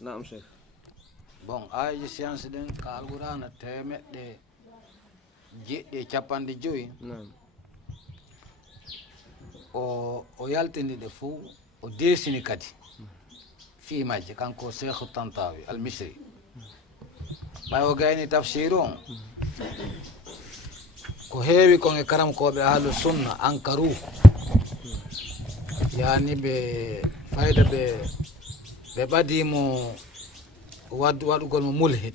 Naam Cheikh. Bon, ayaji science ɗin ka alqur'ana temeɗɗe jeɗɗi e capanɗe joyi Naam. o yaltini ɗe fuu o desini kadi fiimaji kanko cheikhu tantawi almisri ɓay o gayni tafsir on ko heewi kon e karamkoɓe ahlu sunna ankaru yani ɓe fayda ɓe ɓadimo waɗugol mo mulhid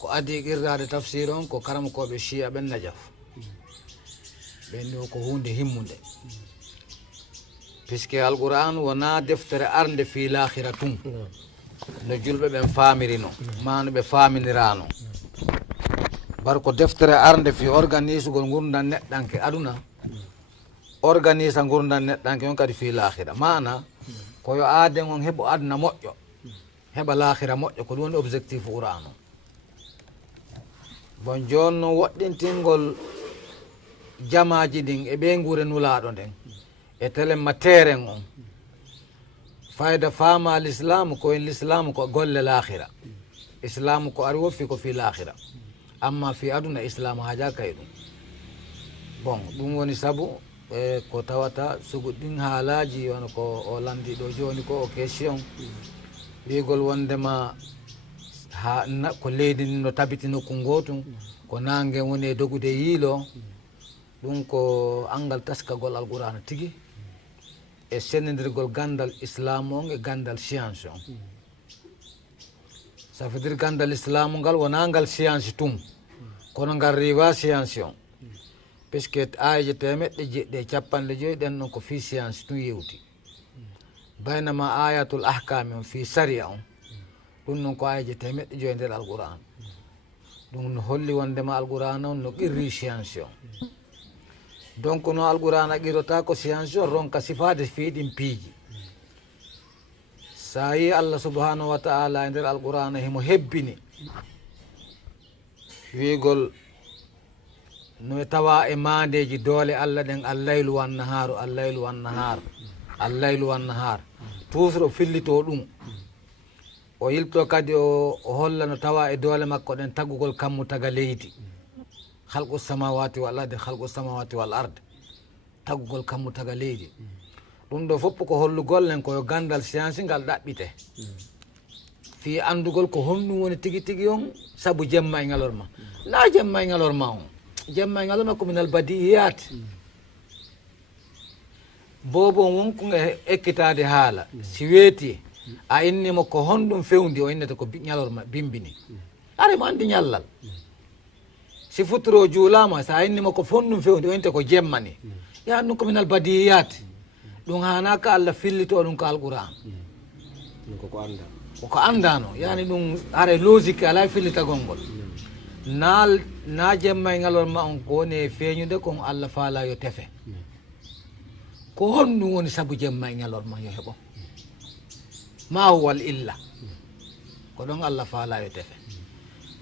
ko adi qirrade tafsir on ko karamkoɓe chia ɓen najaf ɓenni ko hunde himmude puisque alquran wona deftere arde fi lahira tun no julɓe ɓen famirino mano ɓe faminirano bar ko deftere arde fi organisugol gurdam neɗɗanke aduna organise gurdam neɗɗanke on kadi fi lahira mana koyo aaden on heɓo aduna moƴƴo heɓa lahira moƴƴo ko ɗum woni objectif qur'an o bon joni noon woɗɗintingol jamaji ɗin e ɓe guure nulaɗo nden e telemma teren on fayda fama l'islamu koyen l'islamu ko golle lahira islamu ko ari woffi ko fi lahira amma fi aduna islamu haja kay ɗum bon ɗum woni saabu ko tawata sugu ɗin haalaji wona ko o landiɗo joni ko o question wigol wondema ko leydi ndi no tabiti nokku gotum ko nangue woni e dogude yiilo ɗum ko angal taskagol alqur'ana tigui e sendidirgol gandal islam on e gandal science on ça veut dire gandal islamu ngal wona ngal science tum kono ngal riwa science on puisque ayaji temeɗɗe jeɗɗi e capanɗe joyyi ɗen ɗon ko fi science tun yewti baynama ayatul ahkami on fi saria on ɗum noon ko ayaji temeɗɗe joyyi nder alqur'an ɗum no holli wondema alqur'an on no qirri science on donc no alqur'ana qirota ko science on ronka sifade fiiɗin piiji sa yi allah subhanahu wa ta'ala e nder alqur'ana himo hebbini wigol no tawa e mandeji doole allah ɗen allaylu wannaharu allaylu wannahar allaylu wannahar toujours o fillito ɗum o yilto kadi o holla no tawa e doole makko ɗen taggugol kammu taga leydi halqu samawati wal arde halqu samawati wal arde taggugol kammu taga leydi ɗum ɗo fopp ko hollugol len koyo gandal science ngal ɗaɓɓite fi andugol ko honɗum woni tigui tigui on saabu jemma e ngalorma na jemma e ngalorma on jemma e ngalorma ko minal badiyat bobo wonko e ekkitade haala si weeti a innimo ko honɗum fewndi o innete ko ñalorma bimbini are mo andi ñallal si futuro juulama sa innimo ko fonɗum fewndi o innete ko jemmani yan ɗum ko minal badiyat ɗum hanaka allah fillito ɗum ko alquran koko andano yani ɗum are logique ala fillitagol ngol na jemma e ngalorma on ko woni e feeñude kon allah faala yo tefe ko honɗum woni saabu jemma e ngalorma yo heɓo ma huwal illa ko ɗon allah faala yo tefe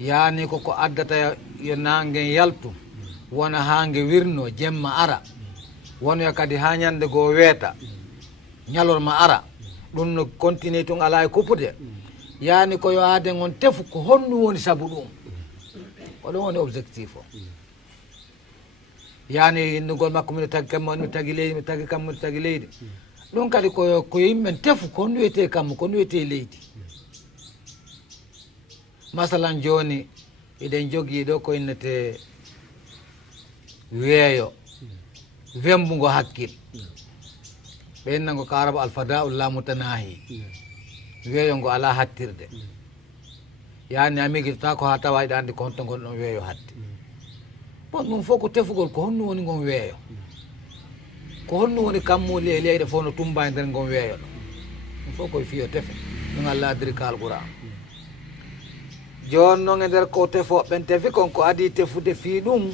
yani koko addata yo nangue yaltu wona hangue wirno jemma ara wonoya kadi ha ñande goo weeta ñalorma ara ɗum no continue tun ala e kuppude yani koyo aaden on tefu ko honɗum woni saabu ɗum ko ɗon woni objectif o yani innugol makko miɗo tagui kamma mi tagui leydi mi tagui kamma miɗo tagui leydi ɗum kadi ko yimɓen tefu ko honɗum wiyete kamma ko honɗum wiyete leydi masalan joni eɗen jogui ɗo ko innete weeyo wembugo hakkil ɓe innango ko araba alfada ulla mutanahi weeyo ngo ala hattirde yani a miijotota ko ha tawa iɗa andi ko honto gon ɗon weeyo hatti bon ɗum fof ko tefugol ko honɗum woni gon weeyo ko honɗum woni kammuli e leyɗe fof no tumba e nder gon weeyo ɗo ɗum fof koye fiyo tefe ɗum allah addiri ka alquran joni noon e nder ko tefoɓen tefi kon ko adi tefude fi ɗum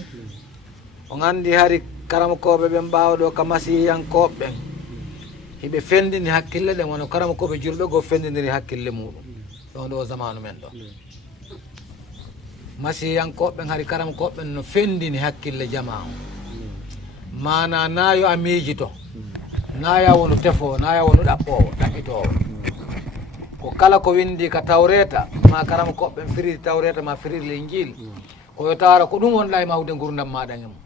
on andi hari karamakoɓe ɓen mbawɗo ka masiyankoɓe ɓen hiɓe fendini hakkille ɗen wono karamakoɓe julɓe goo fendidiri hakkille muɗum ɗon ɗo zamanu men ɗo masiyankoɓe ɓen hari karamakoɓe ɓen no fendini hakkille jama o mana nayo a miijito naya wonu tefo naya wonu ɗaɓɓowo ɗaɓɓitowo ko kala ko windi ka tawreta ma karama koɓɓe firidi tawreta ma firidi l'injil koyo tawara ko ɗum wonɗa e mawde gurdam maɗa e mum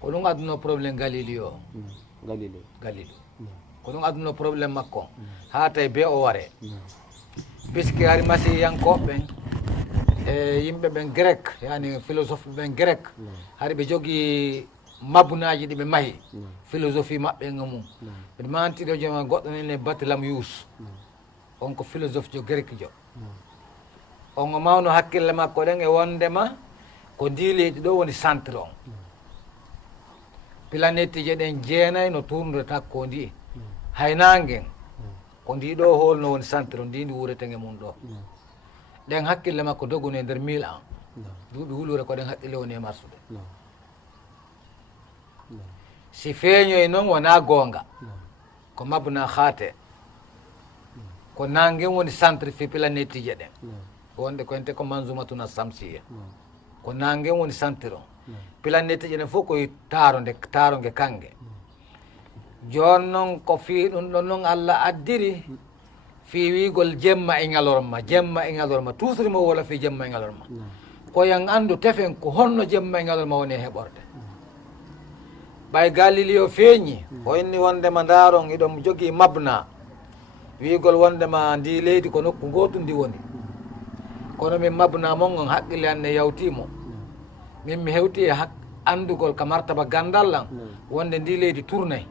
ko ɗum adduno probléme galileo galileo ko ɗum adduno probléme makko ha tawi be o ware puisque ari masiyankoɓeɓen e yimɓe ɓen grec yani philosophe ɓen grec hari ɓe jogui mabnaji ɗi ɓe maahi philosophie maɓɓe e mum ɓeɗe mantiɗo joma goɗɗo nene Bathlamius on ko philosophe jo grec jo on o mawno hakkille makko ɗen e wondema ko ndi leydi ɗo woni centre on planète je ɗen jeenayyi no tournude takko ndi haynangen ko ndi ɗo holno woni centre o ndi wureten e mum ɗo ɗen hakkille makko doguni e nder 1000 ans duuɓi hulure ko ɗen haqqille woni e marsude si feeñoy noon wona goonga ko mabna haate ko nangen woni centre fi planète je ɗen wonde ko ente ko manzumatuna samsiya ko nangen woni centre o planète je ɗen fof koye taronge kange joni noon ko fi ɗum ɗon noon Allah addiri fi wigol jemma e ñalorma toujours mo wola fi jemma e ñalorma koyen andu tefen ko honno jemma e ñalorma woni e heɓorde ɓay Galileo feeñi o inni wondema ndaron iɗon jogui mabna wigol wondema ndi leydi ko nokku gotu ndi woni kono min mabna mon on haqqille anne yawtimo min mi hewti e andugol ka martaba gandallan wonde ndi leydi tournayi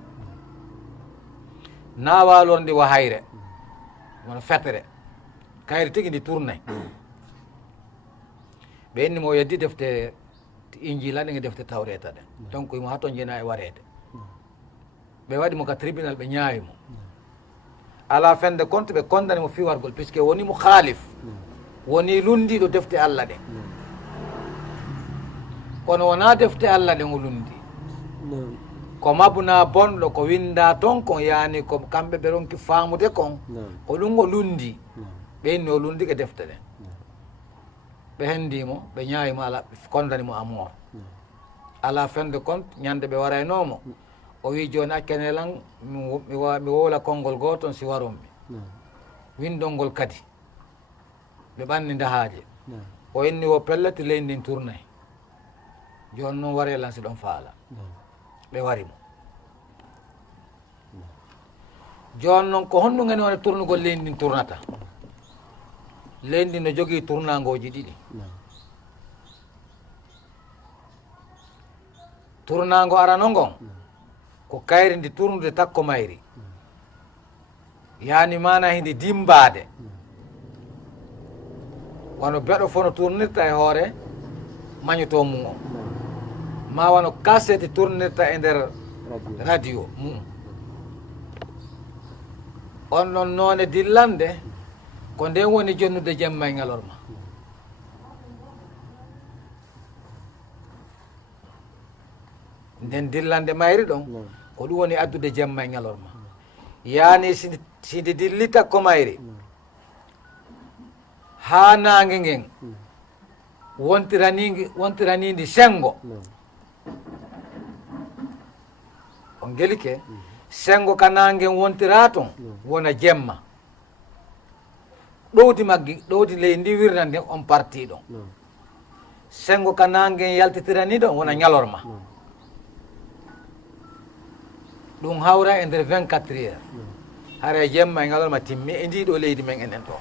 nawalor ndi wa hayre wono fetere kayre tigui ndi tournayi ɓe innimo o yeddi defte injila ɗen e defte tawreta ɗen donc imo hatto jeena e warede ɓe waɗimo ka tribunal ɓe ñaawimo ala fin de compte ɓe condane mo fiwargol puisque woni mo khalif woni lundiɗo defte Allah ɗen kono wona defte Allah ɗen o lundi ko mabna bonɗo ko winda toon kon yani ko kamɓe ɓe ronki famude kon ko ɗum o lundi ɓe inni o lundi ke defte ɗen ɓe hendimo ɓe ñaawimo ala condane mo à mort à la fin de compte ñande ɓe waraynomo o wi joni accanelan mi wowla konngol goton si waronmi windol ngol kadi ɓe ɓanni dahaje o inni o pellete leydi ndin tournayi joni noon warelan si ɗon faala ɓe warimo joni noon ko honɗugani wone tournugol leydi ndin tournata leydi ndi no jogui tournangoji ɗiɗi tournango arano ngon ko kayri ndi tournude takko mayri yani mana hindi dimbade wono beɗo fof no tournirta e hoore mañoto mum o ma wono cassette tournirta e nder radio mum on ɗon noone dillande ko nden woni jonnude jemma e ñalorma nden dillande mayri ɗon ko ɗum woni addude jemma e ñalorma yani sidi dillita ko mayri ha nangue ngen wontiranidi sengo on guelike sengo ka nangen wontira toon wona jemma ɗowdi maggi ɗowdi ley ndi wirna ndi on parti ɗon sengo ka nangen yaltitirani ɗon wona ñalorma ɗum hawra e nder 24 heures hara jemma e ñalorma timmi e ndiɗo leydi men enen ɗo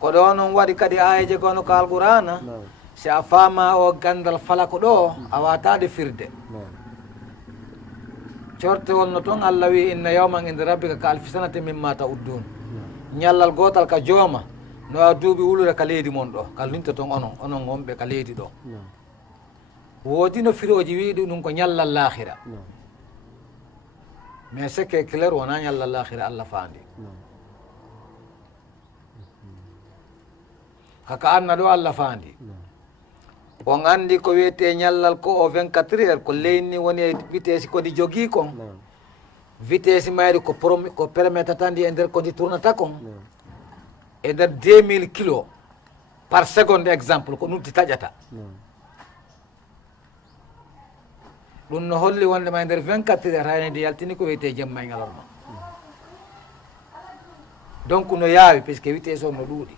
ko ɗo noon waɗi kadi ayeje gono ko alqurana si a faama o gandal falako ɗo a watade firde cortewol no toon Allah wi inna yawman inde rabbika ka alfi sanate mimma ta'uddun ñallal gotal ka jooma no a duuɓi wulure ka leydi mon ɗo ka linta toon onon wonɓe ka leydi ɗo woodi no firoji wiiɗi ɗum ko ñallal lahira mais c'est que clair wona ñallal lahira Allah faandi kaka anna ɗo Allah faandi on andi ko wiyete ñallal ko o 24 heures ko leyni woni e vitesse kodi jogui kon vitesse mayri ko permettata ndi e nder kodi tournata kon e nder 2000 kilos par seconde exemple ko ɗum ti taƴata ɗum no holli wonde ma nder 24 heures hayne ndi yaltini ko wiyete jemma e ngalorma donc no yaawi puisque vitesse on no ɗuuɗi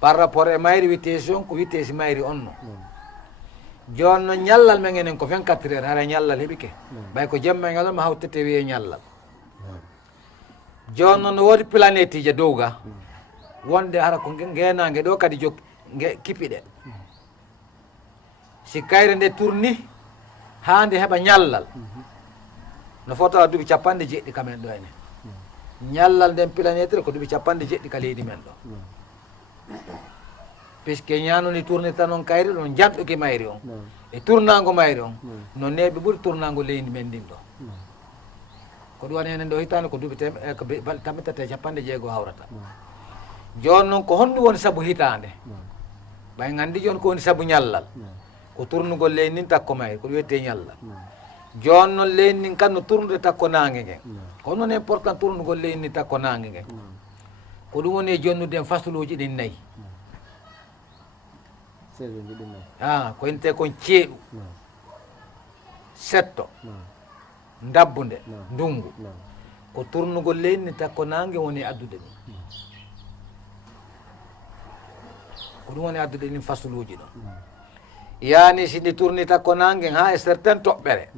par rapport e mayri vitesse on ko vitesse mayri on no joni noon ñallal men enen ko 24 heures hara ñallal heeɓike ɓay ko jemma e ngalorma hawtete wiye ñallal joni noon no woodi planète iji dow ga wonde hara ko ngenage ɗo kadi jok kipiɗe si kayre nde tourni ha nde heɓa ñallal no fotawa duuɓi 90 kamen ɗo ene ñallal nden planète ko duuɓi 90 ka leydi men ɗo puisque ñanoni tournita noon kayre ɗon janɗuki mayri on e tournago mayri on no neeɓe ɓuuri tournago leydi men ndin ɗo ko ɗum waɗi enen ɗo hitande ko duuɓi tamittate 60 hawrata joni noon ko honɗum woni saabu hitande ɓay gandi joni ko woni saabu ñallal ko tournugol leydi ndin takko mayri ko ɗum wiyete ñallal joni noon leydi ndin kan no tournude takko nangue ngen ko noon important tournugol leydi ndin takko nangue ngen ko ɗum woni e jonnude en fasuluji ɗin nayyi ko inte kon ceeɗu setto dabbude ndungu ko tournugol leydi ndin takko nangue woni e addude ɗum ko ɗum woni addude ɗin fasuluji ɗon yani si ndi tourni takko nangue ha e certain toɓɓere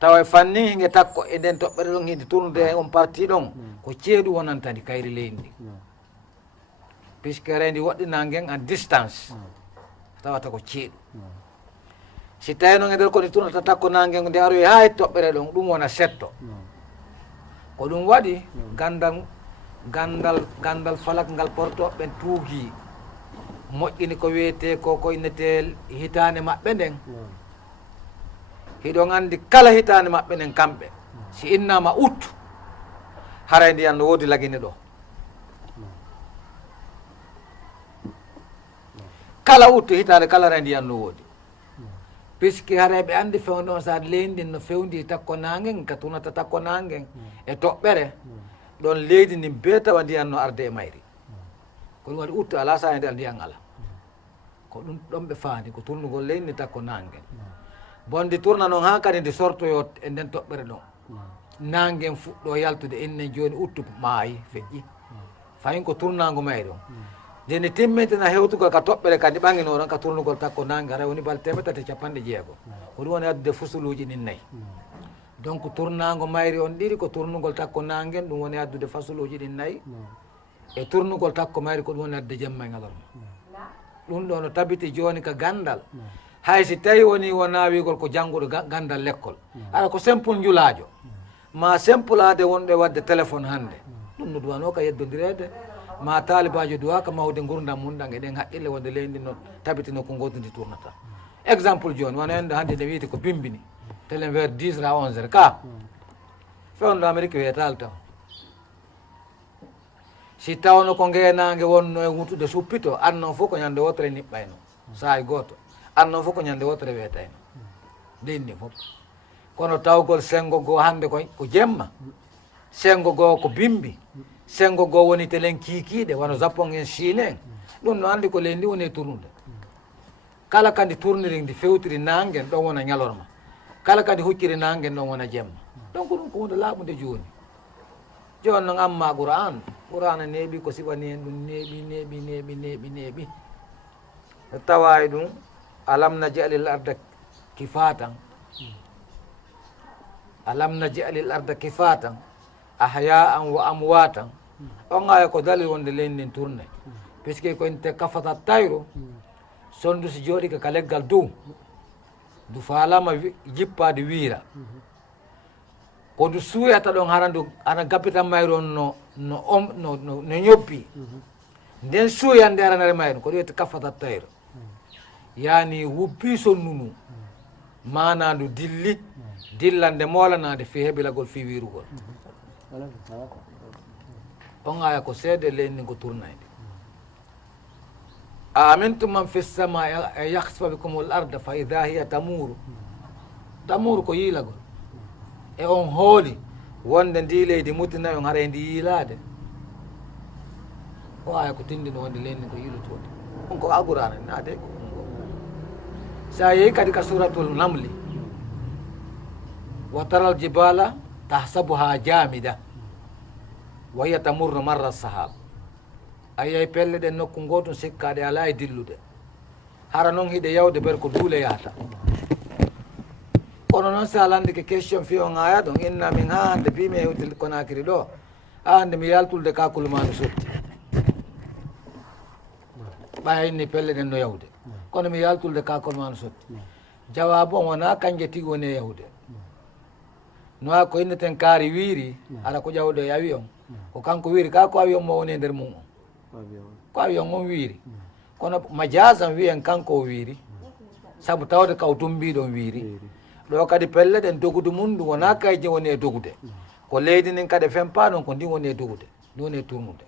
tawa e fanni hinge takko e nden toɓɓere ɗon hindi tournude e on partie ɗon ko ceeɗu wonantadi kayri leydi ndi puisque rendi woɗɗinangen en distance tawata ko ceeɗu si tawi noon e nder kodi tournata takko nangen nde aroyi ha e toɓɓere ɗon ɗum wona setto ko ɗum waɗi gandal falak ngal portoɓɓen tuugi moƴƴini ko wiyete ko innete hitande maɓɓe nden hiɗon andi kala hitande maɓɓe nden kamɓe si innama août haray ndiyan no woodi lagine ɗo kala août hitande kala haray ndiyan no woodi puisque haray ɓe andi fewde on sa leydi no fewndi takko nangen ka tunata takko nangen e toɓɓere ɗon leydi ndin be tawa ndiyan no arde e mayri ko ɗum waɗi août ala sa e nder ndiyan ala ko ɗum ɗon ɓe faandi ko tournugol leydi ndi takko nangen bondi tourna noon ha kadi ndi sortoyo e nden toɓɓere ɗon nangen fuɗɗo yaltude innen joni août maayi feƴƴi fayin ko tournago mayri on jeni timmitina hewtugol ka toɓɓere kadi ɓanginoɗon ka tournugol takko nangue hara woni bal 360 ko ɗum woni addude fasuluji ɗin nayyi donc tournago mayri on ɗiɗi ko tournugol takko nangen ɗum woni addude fasuluji ɗin nayyi e tournugol takko mayri ko ɗum woni addude jemma e ngalorma ɗum ɗo no tabiti joni ka gandal hay si tawi woni wona wigol ko jangguɗo gandal l'école ara ko simple njulajo ma simple ade wonɗo e wadde téléphone hande ɗum no duwano ka yeddodirede ma talibajo duwa ka mawde gurdam mum ɗan eɗen haqqille wonde leydi no tabitino ko godudi tournata exemple joni wona ende hande nde wiyete ko bimbini télé vers 10 ra 11 heures ka fewndo amérique wiyetal taw si tawno ko ngenage wonno e wutude suppito annon fof ko ñande wotere niɓɓayno sahay goto annon fof ko ñande wotere wiyetayno leydi ndi fof kono tawgol sengo goo hande ko jemma sengo goo ko bimbi sengo goo woni telen kiikiiɗe wono japon en chine en ɗum no andi ko leydi ndi woni tournude kala kandi tourniri ndi fewtiri nangen ɗon wona ñalorma kala kandi hucciri nangen ɗon wona jemma donc ɗum ko hunde laaɓude joni joni noon amma qur'ana neeɓi ko siɓani hen ɗum neeɓi so tawayi ɗum alam najalil arda kifatan alam najalil arda kifatan ahya an wa amwatan on aya ko dalil wonde leydi ndin tourné puisque ko inte kafata tayro sondu si jooɗi ka leggal dow du falama jippade wiira ko ndu suuyata ɗon hana gabbitan mayri on no ñobbi nden suuyande aranare mayri ko ɗum wiyete kafata tayro yani wubbi sonnunu mana ndu dilli dillande molanade fi heɓilagol fi wirugol on aya ko seede leydi ndin ko tournayde a amintum man fi sama e yakhsifa bikum l arda fa ida hiya tamuru ko yiilagol e on hooli wonde ndi leydi mutinayi on haara ndi yiilade o aya ko tindino wonde leydi ndin ko yiilotode on ko alqur'ana naade ko sa yeehi kadi ka suratul namli وترى الجبال تحسبها جامدة وهي تمر مر السحاب أي pelle ɗen nokku gotum sikkaɗe ala e dillude hara noon hiɗe yawde ber ko duule yahata kono noon sa landi ke question fi on aya ɗon inna min ha hande bimi e hewti Konakiri ɗo ha hande mi yaltulde kakulu ma mi sotti ɓayinni pelle ɗen no yawde kono mi yaltulde kakol ma no sotti jawabu on wona kanje tigi woni e yahude no a ko inneten kaari wiiri ala ko ƴawɗo e avion ko kanko wiiri ka ko avion mo woni e nder mum on ko avion on wiiri kono majasan wiyen kanko o wiiri saabu tawde kaw tumbiɗon wiiri ɗo kadi pelle ɗen dogudu mum ɗum wona kayje woni e dogude ko leydi nin kadi fempa ɗon ko ndi woni e dogude ndi woni e turnude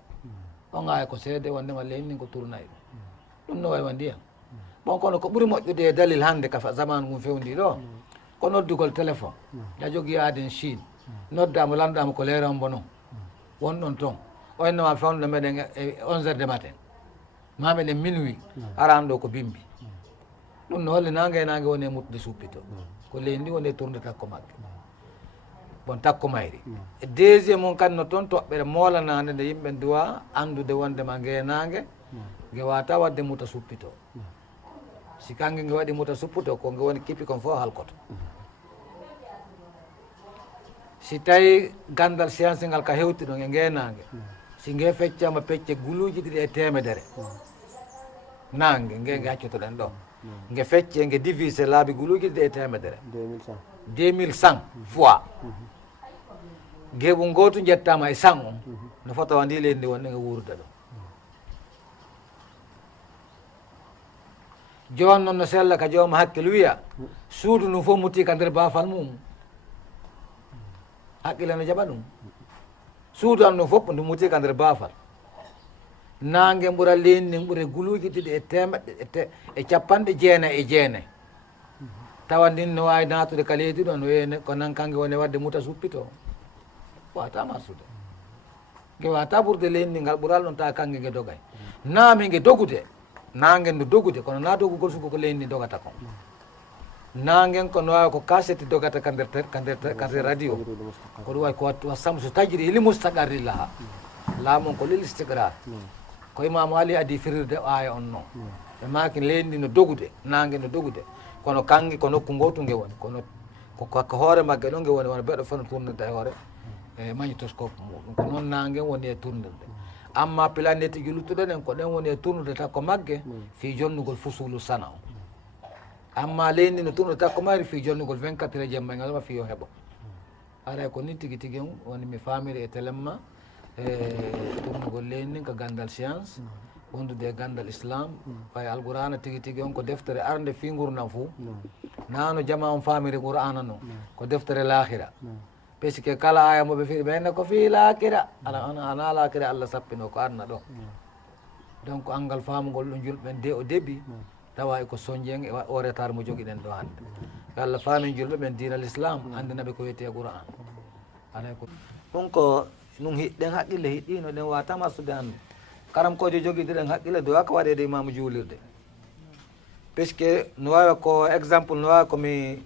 on aya ko seede wondema leydi nin ko turnayi ɗum no waywa ndiyam bon kono ko ɓuuri moƴƴude e dalil hande ka zaman mum fewndi ɗo ko noddugol téléphone ɗa jogui yaaden Chine noddama lanɗama ko leerambo noon wonɗon toon o innoma fewnude meɗen e 11 heures du matin mameɗen minuit aran ɗo ko bimbi ɗum no holli nangue e nangue woni e muttude suppito ko leydi ndi woni e tourde takko magge bon takko mayri e deuxiéme on kadi no toon toɓɓere moolanade nde yimɓe duwa andude wondema ngenangue nge wata wadde muta suppito si kangue nge waɗi muta suppito ko nge woni kippi kon fof halkoto si tawi gandal science ngal ka hewti ɗon e ngenangue si nge feccama pecce guluji ɗiɗi e temedere nangue nge haccotoɗen ɗo nge fecce nge divise laabi guluji ɗiɗi e temedere 2100 fois geɓu gotu jettama e 100 on no fotawa ndi leydi ndi wonde nge wuruda ɗo joni noon no sella ka jawma hakkille wiya suudu ndu fof mutti ka nder bafal mum haqqille no jaɓa ɗum suudu am ɗum fof ndu mutti ka nder bafal nangue ɓuura leydi ndin ɓuura guluji ɗiɗi e temeɗɗe e capanɗe jeenayi e jeenayi tawa ndin no wawi natude ka leydi ɗo no wiyene ko nan kangue woni wadde muta suppito wata marsude nge wata ɓurde leydi ndi ngal ɓuural ɗon tawa kangue nge dogay naami nge dogude nangue ndu dogude kono na dogugol suko ko leydi ndi dogata kon nanguen kono wawi ko kaseti dogata ka nder radio ko ɗum wawi ko wa samsu tajiri ili mustaqarri laha laamon ko lil istigrar ko imamu Ali adi firirde aya on noon e maki leydi ndi no dogude nangue no dogude kono kangue ko nokku gotu nge woni kono ko hoore magge ɗo nge woni wona beɗo fano tournirde e hoore e magnétoscope muɗum ko noon nangue woni e tournirde amma planète ji luttuɗen en ko ɗen woni e tournude takko magge fi jonnugol fusulu sana o amma leydi no tournude takko mari fi jonnugol 24 heures jemma ngalma fi yo heeɓo aray ko ni tigui tigui woni mi famiri e téléma e tournugol leydi ndin ko gandal science wondude e gandal islam faye alqurana tigui tigui on ko deftere arde fi gurdam fou nano jama on famiri qur'ana noon ko deftere lahira puisque kala aya moɓe fiɗi ɓenne ko fi lakira ana lakira Allah sappino ko arna ɗo donc angal famugol ɗo julɓen de o débit tawa eko soñjeng e o retard mo joguiɗen ɗo hande Allah faami julɓe ɓen dinal islam andinaɓe ko wiyete qur'an alay ko ɗum ko ɗum hiɗɗen haqqille hiɗɗino ɗen wata marsude hande karam kojo joguiɗiɗen haqqille do waka waɗede imamu juulirde puisque no wawi ko exemple no wawi komi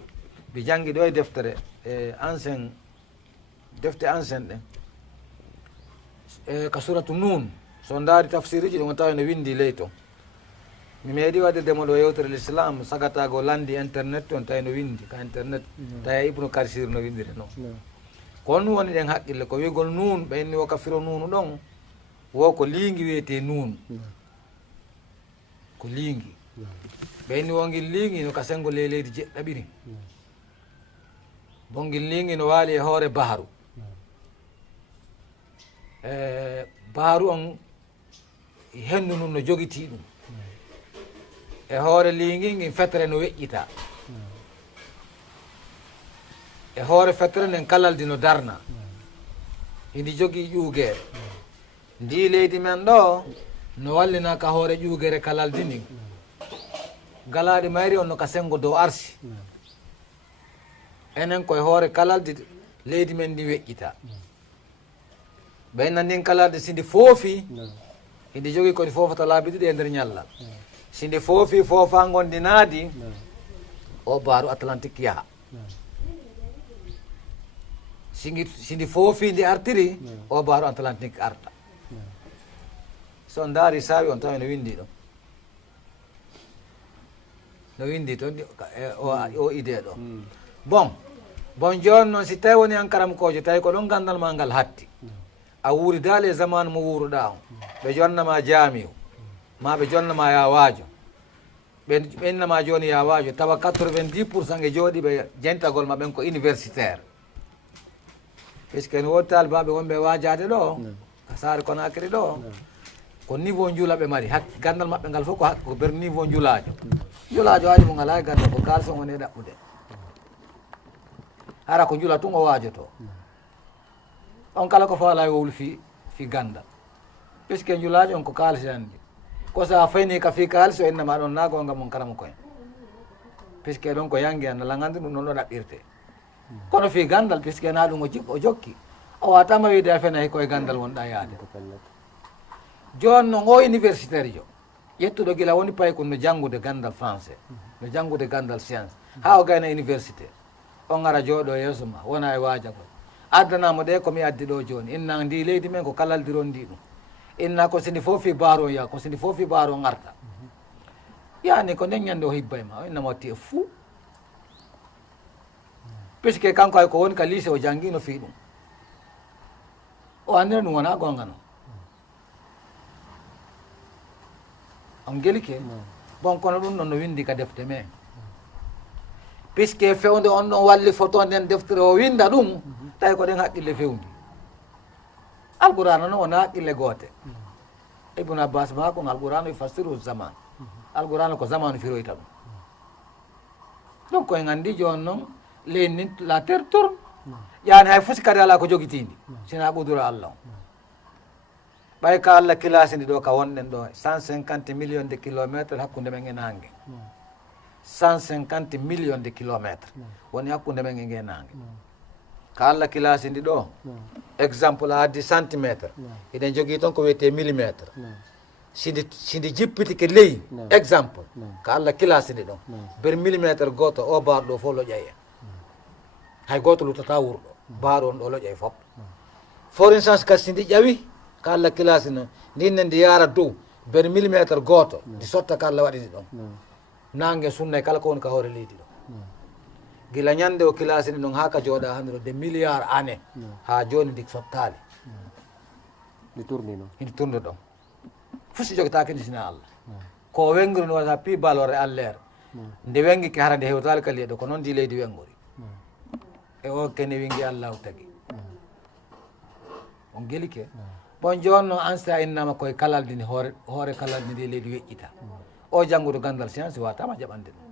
jangui ɗo e deftere e ancien defte ancien ɗen e ka suratu nun so daari tafsir uji ɗi on tawi no windi ley to mi meeɗi waɗirdemo ɗo yewtere l'islam sagatago landi internet on tawi no windi ka internet tawi ibnu karsir no windiri noon ko on woni ɗen haqqille ko wigol nun ɓe inni wo kafiro nunu ɗon wo ko liingui wiyete nun ko liingui ɓe inni wongil liingui no ka sengo ley leydi jeɗɗaɓiri bongil liingui no waali e hoore baharu baharu on hendu nun no joguiti ɗum e hoore liingui ngin fetere no weƴƴita e hoore fetere nden kalaldi no darna hindi jogui ƴuugere ndi leydi men ɗo no wallina ka hoore ƴuugere kalaldi ndin galaɗi mayri on no ka sengo dow arsi enen koye hoore kalaldi leydi men ndi weƴƴita ɓayna ndin kalaldi sindi foofi hindi jogui kodi fofata laabi ɗiɗi e nder ñallal sindi foofi foofa gondi naadi o baaru atlantique yaaha sindi foofi ndi artiri o baaɗo atlantique arta so ndaari saawi on tawi no windi ɗo no windi toon o idée ɗo bon joni noon si tawi woni an karamkojo tawi ko ɗon gandal ma ngal hatti a wuuri daal e zamanu mo wuuruɗa on ɓe jonnama jaamiu ma ɓe jonnama yawajo ɓe innama joni yawajo tawa 90% e jooɗiɓe jentagol ma ɓen ko universitaire puisque en woodi talibaɓe wonɓe wajade ɗo ka saare Conakry ɗo ko niveau juula ɓe mari hak gandal maɓɓe ngal fof ko ber niveau juulajo haali mo ngal hay gandal ko kalson woni e ɗaɓɓude hara ko juula tun o waajoto on kala ko faala wowlu fi gandal puisque juulajo on ko kaalisi andi ko sa fayni ka fi kaalisi o innama ɗon na gonga mon karama koyen puisque ɗon ko yangi an langandi ɗum ɗon ɗo ɗaɓɓirte kono fi gandal puisque na ɗum o jokki o watama wiide a fena koye gandal wonɗa yaade joni noon o universitaire jo yettuɗo gila woni paykun no janngude gandal français no janngude gandal science ha o gayna université on ara jooɗo yeeso ma wona e waajagol addanamo ɗe komi addi ɗo joni inna ndi leydi men ko kalaldiron ndi ɗum inna ko sindi fof fi baaro ya ko sindi fof fi baaro garta yani ko nden ñande o hibba e ma o innama watti e fou puisque kanko hay ko woni ka lycée o janngino fi ɗum o andina ɗum wona gonga noon on gelike bon kono ɗum ɗon no windi ka defte men puisque fewde on ɗon walli photo nden deftere o winda ɗum tawi ko ɗen haqqille fewndi alqurana noon wona haqqille goote ibnu abbas ma kon alqurana yufassiru zaman alqurana ko zamanu firoyta ɗum donc en anndi joni noon leydi nin la terre tourne yani hay fosi kadi ala ko jogitindi sina ɓudura allah o ɓay ka allah kilasi ndi ɗo ka wonɗen ɗo 150 millions de kilométre hakkude men e nangue 150 millions de kilométre woni hakkude men e nge nangue ka allah kilasi ndi ɗo exemple a addi centimétre eɗen jogui toon ko wiyete millimétre sidi jippitike ley exemple ka allah kilasi ndi ɗon ber millimétre goto o baaɗo ɗo fof loƴay en hay goto luttata wurɗo baaɗo on ɗo loƴay fof for instance kadi sidi ƴawi ka allah kilasi noon ndinne ndi yaara dow ber millimétre goto ndi sotta ka allah waɗi ɗi ɗon nangue sunna e kala ko woni ka hoore leydi ɗo gila ñande o kilasi ɗi ɗon ha ka jooɗa hande ɗo de milliard année ha joni ndi sottali ndi tourne ɗon fof si jogotaki ndi sina allah ko wengri no wata pi balore allaire nde wengiki hara nde hewtali ka liyeɗo ko noon ndi leydi wengori e o kene wingi allahu tagui on gelike bon joni noon ansa innama koye kalalde ni hoore kalalde ndi leydi weƴƴita o janngude gandal science watama jaɓande ɗum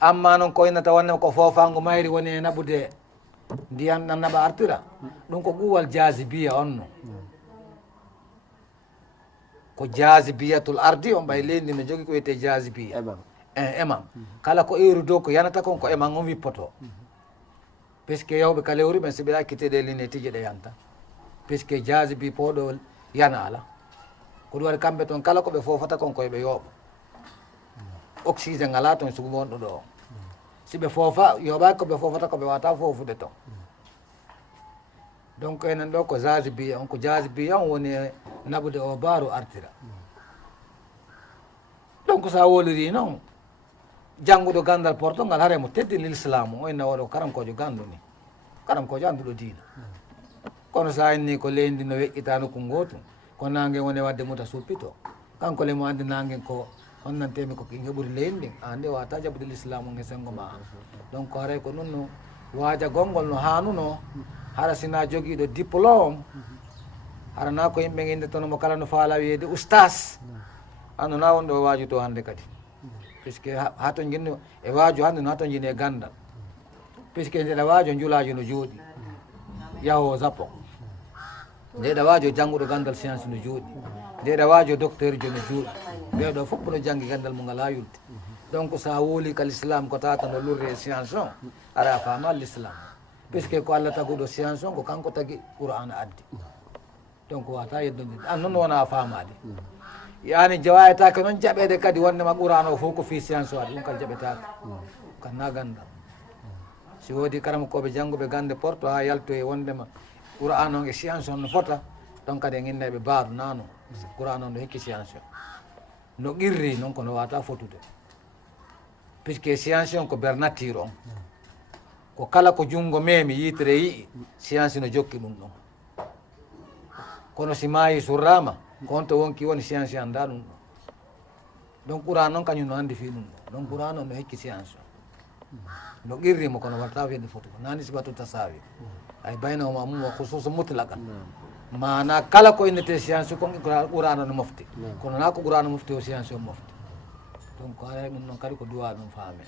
amma noon ko innata wonne ko fofango mayri woni e naɓude ndiyan ɗan naɓa artira ɗum ko ɓuwal jasibiya on no ko jasibiyatul ardi on ɓay leydi no jogui ko wiyete jasibiya eman kala ko ewru dow ko yanata kon ko eman on wippoto puisque yawɓe ka lewru ɓen so ɓe akkiteɗe line tije ɗe yanta puisque jasibi pooɗo yana ala ko ɗum waɗi kamɓe toon kala koɓe fofata kon koyeɓe yooɓa oxygéne ala toon sugu wonɗo ɗo o si ɓe foofa yoɓaki koɓe fofata koɓe wata fofude toon donc enen ɗo ko jasibiya on ko jasibiya on woni e naɓude o baaru artira donc sa woliri noon jannguɗo gandal portongal haare mo teddini l'islamu o inna oɗo karankojo gandu ni karankojo anduɗo diina kono sa inni ko leydi no weƴƴita nokku gotum ko nangue woni wadde muta suppito kanko lemo andi nangue ko honnantemi ko heɓuri leydi ndin ande wata jaɓude l'islamu nge sengo ma donc haray ko ɗum no waaja gongol no hanuno hara sina joguiɗo diplôme hara na ko yimɓe inde toon mo kala no faala wiyede oustas andu na wonɗo waaju to hande kadi puisque ha to jinno e waaju hande no ha to jini e gandal puisque ndeɗa waajo juulajo no jooɗi yaho japon ndeɗa waajo jannguɗo gandal science no jooɗi ndeɗa waajo docteur jo no jooɗi ɓeɗo fof no janggi gandal mum ngal ha yulde donc sa wooli ka l'islam ko tata no lurre e science on ara fama l'islam puisque ko allah taguɗo science on ko kanko tagui qur'ana addi donc wata yeddodide an noon wona famade yani jawayatake noon jaɓede kadi wondema qur'ana o fof ko fi science o waɗi ɗum kadi jaɓetake kan na gandal si woodi karama koɓe jannguɓe gande porto ha yalto e wondema qouran on e science on no fota ɗon kadi e inneɓe baaru nano qouran on no hikki science o no qirri noon kono wata fotude puisque science on ko ber nature on ko kala ko junngo memi yitere yii science no jokki ɗum ɗon kono si maayi surrama ko on to wonki woni science anda ɗum ɗon donc qouran noon kañum no andi fi ɗum ɗo donc qouran on no hekki science o no qirrimo kono watta wiide fotu ko nani sibatu tasawi ay baynahuma mum wa khususu mutlaqan mana kala ko innete science ko qouran no mofti kono na ko qouran mofti o science o mofti donc ala ɗum noon kadi ko duwa ɗum faame